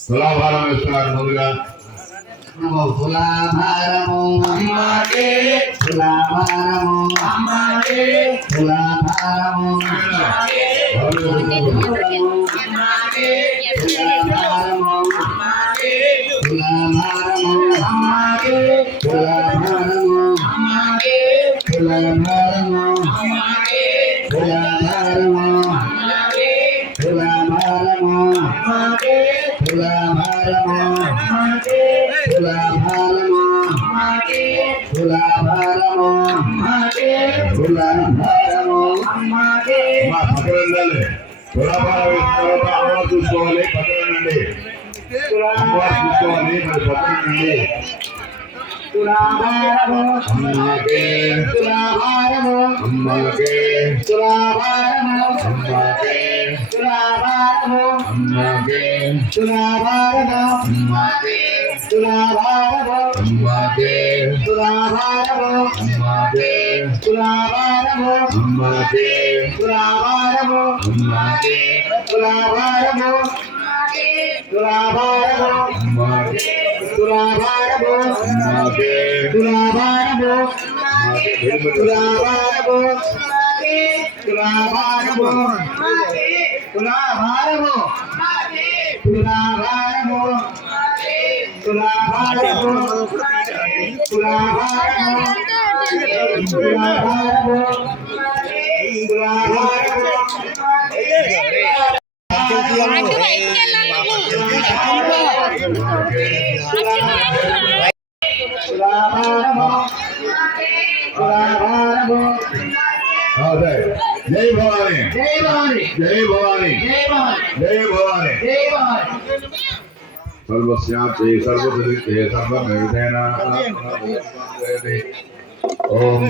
తులాభారం వేస్తున్నారు ముందుగా. తులాభారము అమ్మకే, తులాభారము అమ్మకే, తులాభారము అమ్మకే, తులాభారము అమ్మకే, తులాభారము అమ్మకే, తులాభారము అమ్మకే, తులాభారము అమ్మకే, తులాభారము అమ్మకే, తులాభారము అమ్మకే, తులాభారము అమ్మకే, తులాభారము అమ్మకే, తులాభారము అమ్మకే, తులాభారము అమ్మకే, తులాభారము అమ్మకే. మా పక్కనండి తులాభారం వేసిన తర్వాత అమ్మవారు చూసుకోవాలి. పక్కనండి అమ్మవారు చూసుకోవాలి. మరి పక్కనండి తులాభారము అమ్మకే, తులాభారము అమ్మకే, తులాభారము అమ్మకే, తులాభారము అమ్మకే, తులాభారము అమ్మకే, తులాభారము అమ్మకే, తులాభారము అమ్మకే, తులాభారము అమ్మకే, తులాభారము అమ్మకే, తులాభారము తులాభారము అమ్మకే, తులాభారము అమ్మకే, తులాభారము అమ్మకే, తులాభారము తులాభారము తులాభారము తులాభారము తులాభారము తులాభారము తులాభారము అదే జై భవాని, జై భవాని, జై భవాని, జై భవాని, జై భవాని. జై భవాని. సర్వస్యాప్తే సర్వసిద్ధే సర్వనిర్ధేన ఓం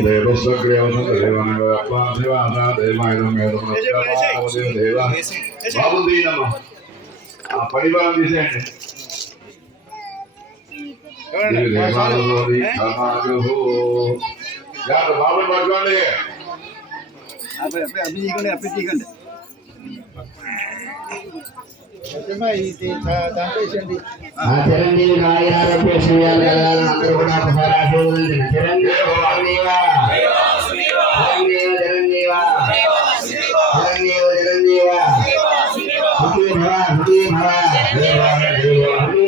బాబు దీనమ్మా ఆ పరివారం తీసేయండి. బాబుని పట్టుకోండి. చిరంజీవి గారి ఆరోగ్య శ్రేయాలు కలగాలి. అందరూ కూడా ఒకసారి ఆశీర్వదించండి. చిరంజీవి చిరంజీవా చిరంజీవా చిరంజీవి చిరంజీవా సుఖీ భవ సుఖీ భవ సుఖీ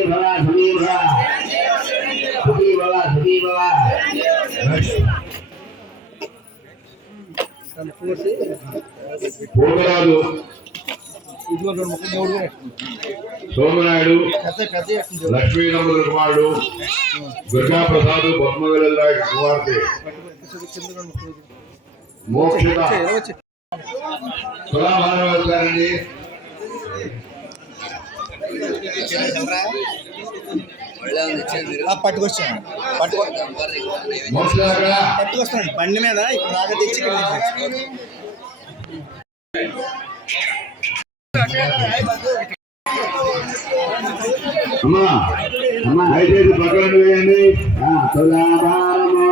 భవ సుఖీ భవ సుఖీ భవ సుఖీ భవ. పూర్వరాజు సోమనాయుడు లక్ష్మీనమ్ముల కుమారుడు దుర్గాప్రసాద్ పద్మగలరాయ్ కుమార్తె మోక్షిత తులాభారం వేస్తారండి. పట్టుకొచ్చాను మోక్షిత పట్టుకొస్తాను బండి మీద ఇప్పుడు దాకా తెచ్చి అమ్మా అమ్మా అయితే పక్కన వేయండి. తులాభారము